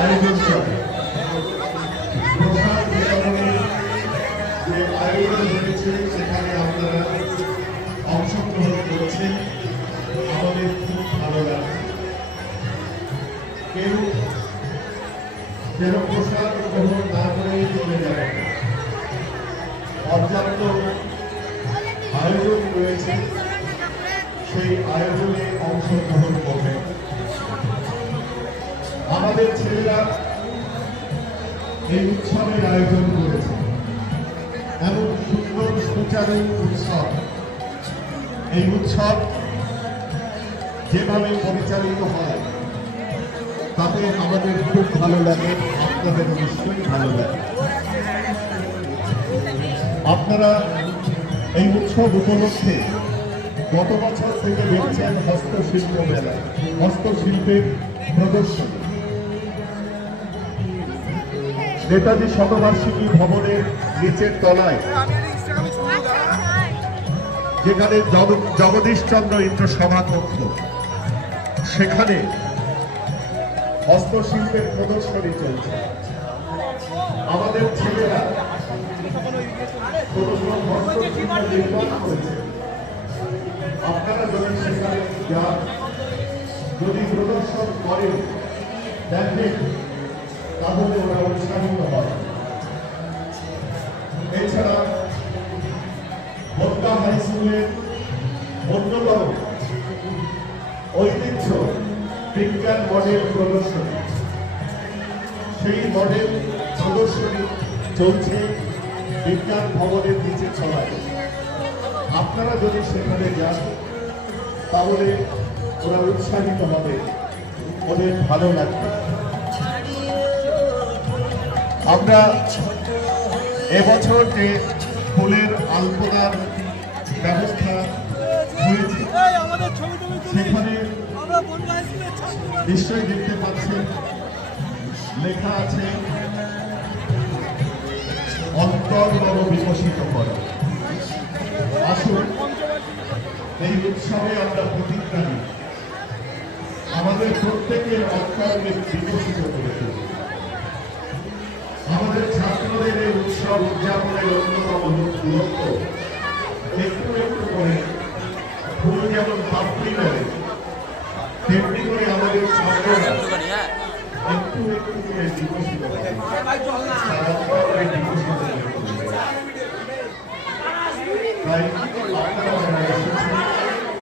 আয়োজন করে যে আয়োজন হয়েছে সেখানে আপনারা অংশগ্রহণ করছেন, আমাদের খুব ভালো লাগছে। কেউ যেন প্রসাদ গ্রহণ না করেই চলে যাবে। পর্যাপ্ত আয়োজন রয়েছে, সেই আয়োজনে অংশগ্রহণ করবে। আমাদের ছেলেরা এই উৎসবের আয়োজন করেছে, এমন সুন্দর সুচারু উৎসব। এই উৎসব যেভাবে পরিচালিত হয় তাতে আমাদের খুব ভালো লাগে, আপনাদের নিশ্চয়ই ভালো লাগে। আপনারা এই উৎসব উপলক্ষে গত বছর থেকে দেখছেন হস্তশিল্প মেলা, হস্তশিল্পের প্রদর্শনী। নেতাজি শতবার্ষিকী ভবনের নিচের তলায়, যেখানে জগদীশচন্দ্র ইন্দ্র সভাকক্ষ, সেখানে হস্তশিল্পের প্রদর্শনী চলছে। আমাদের ছেলেরা হস্তশিল্প নির্মাণ করেছে। আপনারা যদি সেখানে যান, যদি প্রদর্শন করেন, দেখেন, তাহলে ওরা উৎসাহিত হয়। এছাড়া বনগাঁ হাই স্কুলের অন্যতম ঐতিহ্য বিজ্ঞান মডেল প্রদর্শনী, সেই মডেল প্রদর্শনী চলছে বিজ্ঞান ভবনের নিচে ছড়ায়। আপনারা যদি সেখানে যান তাহলে ওরা উৎসাহিত হবে, ওদের ভালো লাগবে। আমরা এবছর যে ফুলের আলপনার ব্যবস্থা হয়েছে সেখানে নিশ্চয়ই দেখতে পাচ্ছেন লেখা আছে অন্তর নব বিকশিত করা। আসুন এই উৎসবে আমরা প্রতিজ্ঞা নিই, আমাদের প্রত্যেকের অন্তরকে বিকশিত করে তুলি। আমাদের ছাত্রদের এই উৎসব উদযাপনের অন্যতম লক্ষ্য একটু একটু করে ফুল যেমন পাপড়ি করে, তেমনি করে আমাদের ছাত্ররা একটু একটু করে বিকশিত